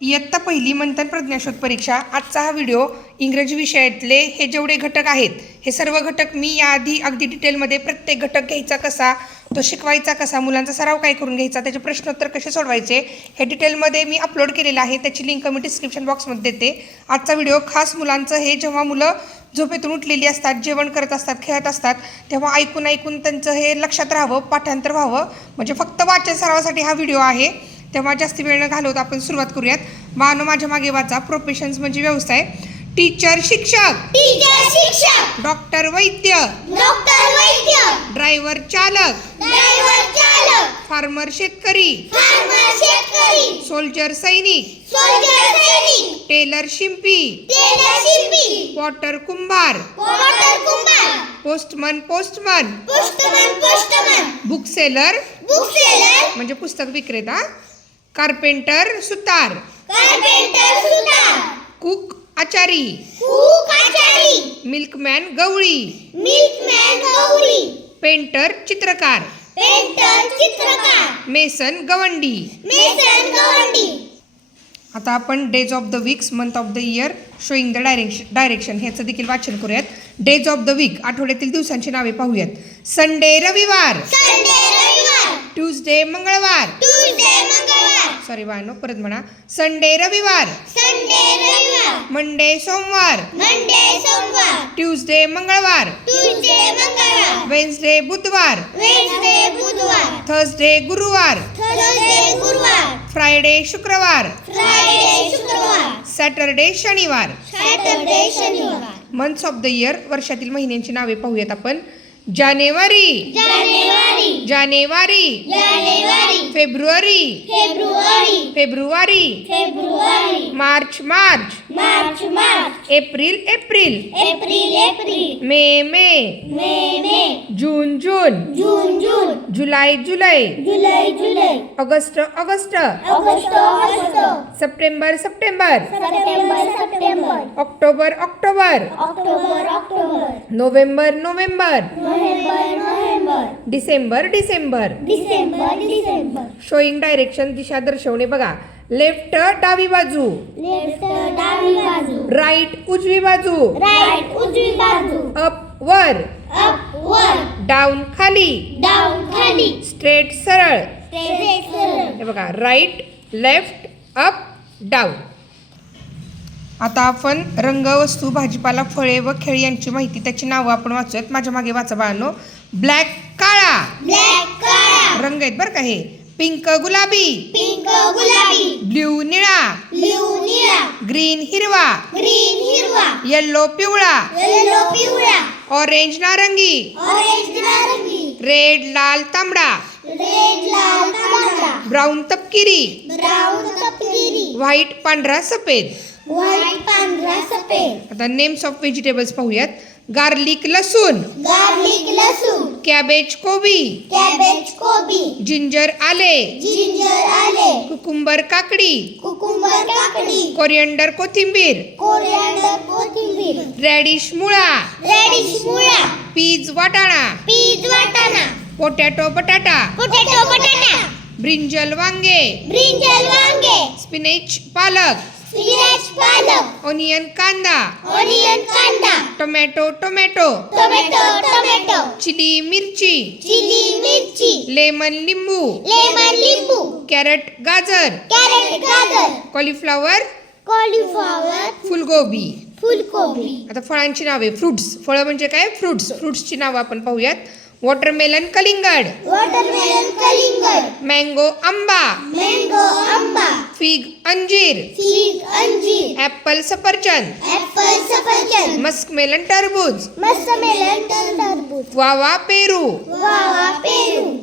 इयत्ता पहिली मंथन प्रज्ञाशोध परीक्षा। आजचा हा व्हिडिओ इंग्रजी विषयातले हे जेवढे घटक आहेत हे सर्व घटक मी याआधी अगदी डिटेलमध्ये प्रत्येक घटक घ्यायचा कसा, तो शिकवायचा कसा, मुलांचा सराव काय करून घ्यायचा, त्याचे प्रश्नोत्तर कसे सोडवायचे हे डिटेलमध्ये मी अपलोड केलेलं आहे। त्याची लिंक मी डिस्क्रिप्शन बॉक्समध्ये देते। आजचा व्हिडिओ खास मुलांचं हे जेव्हा मुलं झोपेतून उठलेली असतात, जेवण करत असतात, खेळत असतात तेव्हा ऐकून त्यांचं हे लक्षात राहावं, पाठांतर व्हावं, म्हणजे फक्त वाचन सरावासाठी हा व्हिडिओ आहे। तेव्हा जास्त वेळ न घालवता आपण सुरुवात करूयात। बानो माझ्या मागे वाचा। प्रोफेशन्स म्हणजे व्यवसाय। टीचर शिक्षक, डॉक्टर वैद्य, ड्रायव्हर चालक, फार्मर शेतकरी, सोल्जर सैनिक, टेलर शिंपी, पॉटर कुंभार, पोस्टमन बुकसेलर म्हणजे पुस्तक विक्रेता, कार्पेंटर सुतार, कुक आचारी, मिल्कमॅन गवळी, पेंटर चित्रकार, मेसन गवंडी। आता आपण days of the weeks, month of the year, showing the direction ह्याचं देखील वाचन करूयात। डेज ऑफ द वीक आठवड्यातील दिवसांची नावे पाहूयात। संडे रविवार, ट्यूजडे मंगळवार, सॉरी बाळांनो परत म्हणा, संडे रविवार, मंडे सोमवार, ट्यूजडे मंगळवार, वेन्सडे बुधवार, थर्सडे गुरुवार, फ्रायडे शुक्रवार, सॅटरडे शनिवार। मंथ्स ऑफ द इयर वर्षातील महिन्यांची नावे पाहूयात आपण। जानेवारी, फेब्रुवारी, मार्च, एप्रिल, मे, जून, जुलै, ऑगस्ट, सप्टेंबर, ऑक्टोबर, नोव्हेंबर, डिसेंबर। शोईंग डायरेक्शन दिशा दर्शवणे बघा। लेफ्ट डावी बाजू, राईट उजवी बाजू, अप वर, डाऊन खाली, स्ट्रेट सरळ। हे बघा, राईट, लेफ्ट, अप, डाऊन। आता आपण रंग, वस्तू, भाजीपाला, फळे व खेळ यांची माहिती, त्याची नावं आपण वाचूयात। माझ्या मागे वाचा बाळांनो। ब्लॅक काळा रंग आहेत बरं का हे। पिंक गुलाबी, ब्ल्यू निळा, ग्रीन हिरवा, येल्लो पिवळा, ऑरेंज नारंगी, रेड लाल तांबडा, ब्राऊन तपकिरी, व्हाईट पांढरा सफेद। आता नेम्स ऑफ व्हेजिटेबल्स पाहूयात। गार्लिक लसूण, कॅबेज कोबी, जिंजर आले, कुकुंबर काकडी, कोरिअंडर कोथिंबीर, रॅडिश मुळा, पीज वाटाणा, पोटॅटो बटाटा, ब्रिंजल वांगे, स्पिनेच पालक, ओनियन कांदा, टोमॅटो, चिली मिरची, लेमन लिंबू, कॅरट गाजर, कॉलीफ्लॉवर, फुलगोबी। आता फळांची नावे। फ्रुट्स, फळं म्हणजे काय? फ्रुट्सची नावं आपण पाहूयात। वॉटरमेलन कलिंगड, मँगो आंबा, फिग अंजीर, ऍपल सफरचंद, मस्कमेलन टरबूज, वावा पेरू,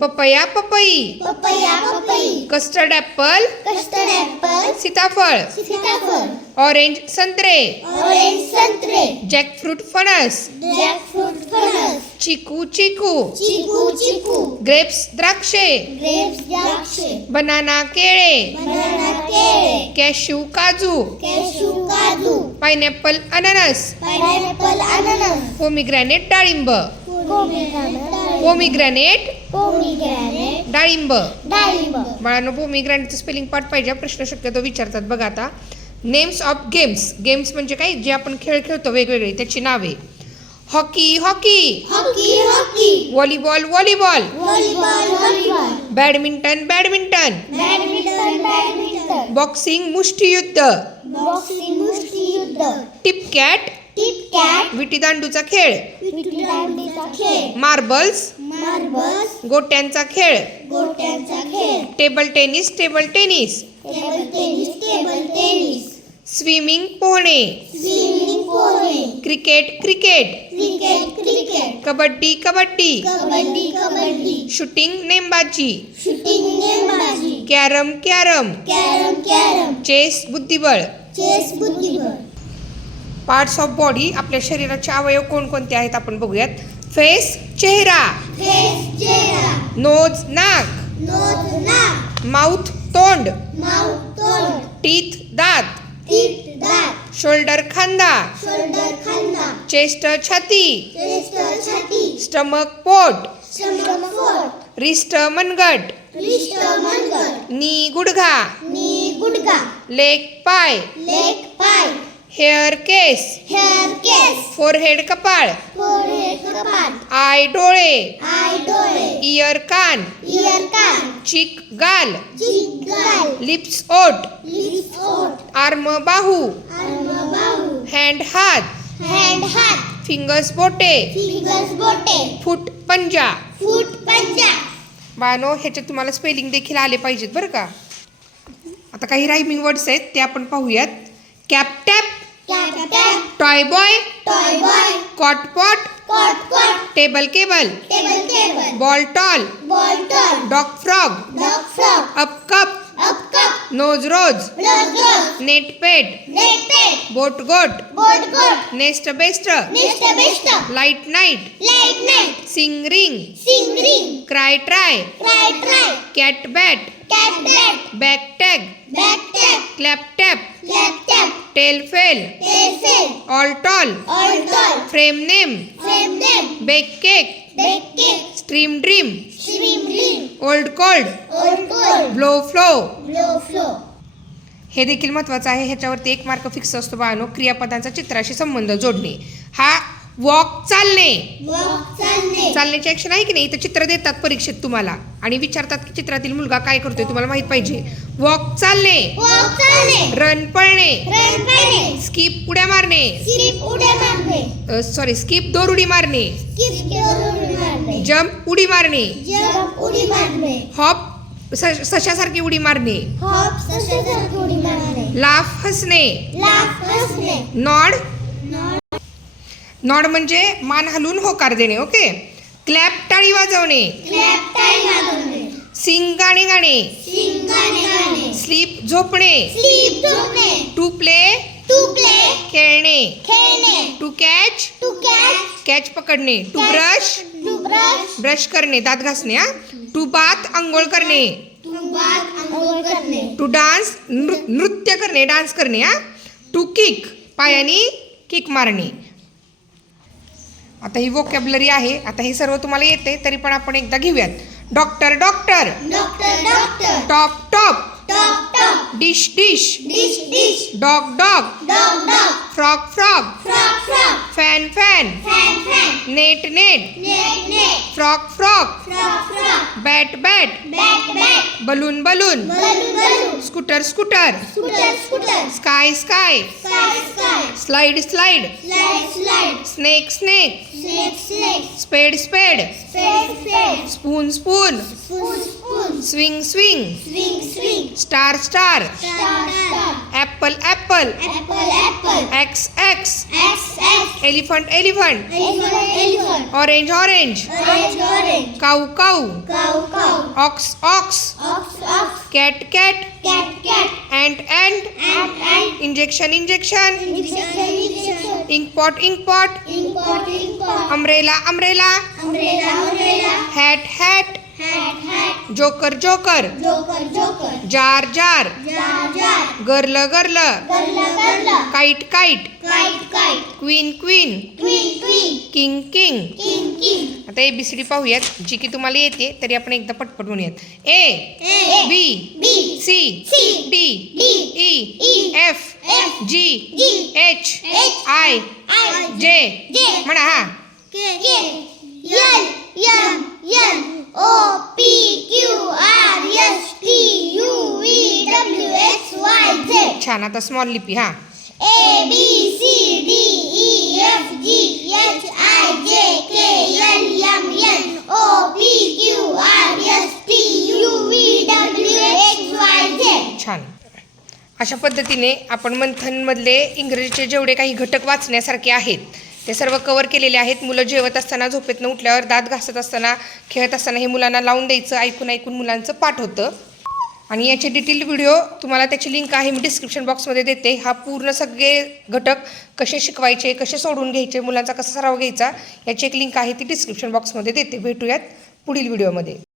पपया पपई, कस्टर्ड ऍपल, सीताफळ, ऑरेंज संत्रे, जॅकफ्रूट फणस, चिकू, ग्रेप्स द्राक्षे, बनाना केळे, कॅश्यू काजू, पाइनएप्पल अननस, पोमीग्रॅनेट डाळिंब, पोमीग्रॅनेट डाळिंब. डाळिंब. बाळांनो पोमिग्रॅनेटचं स्पेलिंग पाठ पाहिजे, प्रश्न शक्यतो विचारतात बघा आता. Names of games. गेम्स म्हणजे काय, जे आपण खेळ खेळतो वेगवेगळे त्याची नावे. Hockey hockey. Hockey hockey. Volleyball volleyball. Volleyball volleyball. Badminton badminton. Badminton badminton. Boxing मुष्टियुद्ध. बॉक्सिंग मुष्टियुद्ध. टिपकॅट. टिपकॅट. विटीदांडूचा खेळ. विटीदांडूचा खेळ. मार्बल्स. मार्बल्स. गोट्यांचा खेळ. गोट्यांचा खेळ. Table tennis table tennis. Table tennis table tennis. Swimming पोहणे. स्विमिंग पोहणे. Cricket cricket. Cricket cricket. Kabaddi kabaddi. Kabaddi kabaddi. Shooting नेमबाजी. शूटिंग नेमबाजी. Carrom carrom. Carrom carrom. Chess बुद्धिबळ. चेस बुद्धिबळ. Parts of body. आपल्या शरीराचे अवयव कोणकोणते आहेत आपण बघूयात. फेस चेहरा. फेस चेहरा. नोज नाक. नोज नाक. माउथ तोंड. माउथ तोंड. टीथ दात. टीथ दात. शोल्डर खांदा. शोल्डर खांदा. चेस्ट छाती. चेस्ट छाती. स्टमक पोट. स्टमक पोट. रिस्ट मनगट. रिस्ट मनगट. नी गुडघा. नी गुडघा. लेग पाय. लेग पाय. हेअर केस. हेअर केस. फोरहेड कपाळ. फोरहेड कपाळ. आय डोळे. आय डोळे. इयर कान. इयर कान. चिक गाल. चिक गाल. लिप्स ओठ. लिप्स ओठ. आर्म बाहू. आर्म बाहू. हँड हात. हँड हात. फिंगर्स बोटे. फिंगर्स बोटे. फूट पंजा. फूट पंजा. बानो ह्याच्यात तुम्हाला स्पेलिंग देखील आले पाहिजेत बरं का. आता काही रायमिंग वर्ड्स आहेत ते आपण पाहूयात. Cap tap. Cap tan. Toy boy. Toy boy. Cot pot. Cot cot. Table cable. Table table. Ball tall. Ball tall. Dog frog. Dog frog. Up cup. Up cup. Nose rose. Blood rose. Net pet. Net pet. Boat goat. Boat goat. Nest best. Nest best. Light night. Light night. Sing ring. Sing ring. Cry try. Try try. Cat bat. Cat bat. Back tag. Back tap. Clap tap. Clap tap. Tail fail. Tail fail. All tall. All tall. Frame name. Frame name. Bake cake. Bake cake. Stream dream. Stream dream. Old cold. Old cold. Blow flow. Blow flow. हे देखील महत्त्वाचं आहे. ह्याच्यावरती 1 mark fix असतो बाळांनो. क्रियापदांचा चित्राशी संबंध जोडणे. हा वॉक चालणे. वॉक चालणे. चालण्याची ॲक्शन आहे की नाही. इथं चित्र देतात परीक्षेत तुम्हाला आणि विचारतात की चित्रातील मुलगा काय करतोय, तुम्हाला माहित पाहिजे. वॉक चालणे. वॉक चालणे. रन पळणे. रन पळणे. स्किप उड्या मारणे. स्किप उड्या मारणे. स्किप दोर उडी मारणे. स्किप उडी मारणे. जंप उडी मारणे. जंप उडी मारणे. हॉप सशासारखी उडी मारणे. हॉप सशासारखी उडी मारणे. लाफ हसणे. लाफ हसणे. नॉड. नॉड. नॉड म्हणजे मान हलवून होकार देणे. ओके. क्लॅप टाळी वाजवणे. क्लॅप टाळी वाजवणे. सिंग गाणे गाणे. सिंग गाणे गाणे. स्लीप झोपणे. स्लीप झोपणे. To play. To play. खेळणे. खेळणे. To catch. To catch. Catch पकडणे. To brush. To brush. Brush करणे, दात घासणे. हा. टू बाथ आंघोळ करणे. टू बाथ आंघोळ करणे. टू डान्स नृत्य करणे, डान्स करणे. हा. टू किक पायाने किक मारणे. आता ही वोकॅब्युलरी आहे. आता हे सर्व तुम्हाला येते तरी पण आपण एकदा घेऊयात. Doctor doctor. Doctor doctor. Top top. Top top. Dish dish. Dish dish. Dog dog. Dog dog. Frog frog. Frog frog. Fan fan. Fan fan. Net net. Net net. Frock frock. Frog frog. Bat bat. Bat bat. Balloon balloon. Balloon balloon. Scooter scooter. Scooter scooter. Sky sky. Sky sky. Slide slide. Slide slide. Snake snake. Snake snake. स्पेड स्पेड. स्पेड स्पेड. Spoon spoon. Spoon spoon. Swing swing. Swing swing. Star star. Star star. Apple apple. Apple apple. X X. X X. Elephant elephant. Elephant elephant. Orange orange. Orange orange. Cow cow. Cow cow. Ox ox. Ox ox. Cat cat. Cat cat. Ant ant. At at. Injection injection. Injection injection. Inkpot inkpot. Inkpot inkpot. Umbrella umbrella. Umbrella umbrella. Hat hat. Hat hat. Joker joker, joker joker, jar jar, jar jar, girl girl, girl girl, kite kite, kite kite, queen queen, queen queen, king king. King king. आता ABCD पाहूयात जी की तुम्हाला येते तरी आपण एकदा पटपट म्हणूयात. A A B B C C D D E E F F G G H H I I J J म्हणा हा. K L M N O P Q R S T U V W X Y Z. छान. आता small लिपी हा. A B C D E F G H I J K L M N O P Q R S T U V W X Y Z. छान. अशा पद्धतीने आपण मंथनमधले इंग्रजीचे जेवढे काही घटक वाचण्यासारखे आहेत ते सर्व कवर केलेले आहेत. मुलं जेवत असताना, झोपेतनं उठल्यावर, दात घासत असताना, खेळत असताना हे मुलांना लावून द्यायचं. ऐकून ऐकून मुलांचं पाठ होतं. आणि याचे डिटेल व्हिडिओ तुम्हाला त्याची लिंक आहे मी डिस्क्रिप्शन बॉक्समध्ये देते. हा पूर्ण सगळे घटक कसे शिकवायचे, कसे सोडून घ्यायचे, मुलांचा कसा सराव घ्यायचा याची एक लिंक आहे ती डिस्क्रिप्शन बॉक्समध्ये देते. भेटूयात पुढील व्हिडिओमध्ये.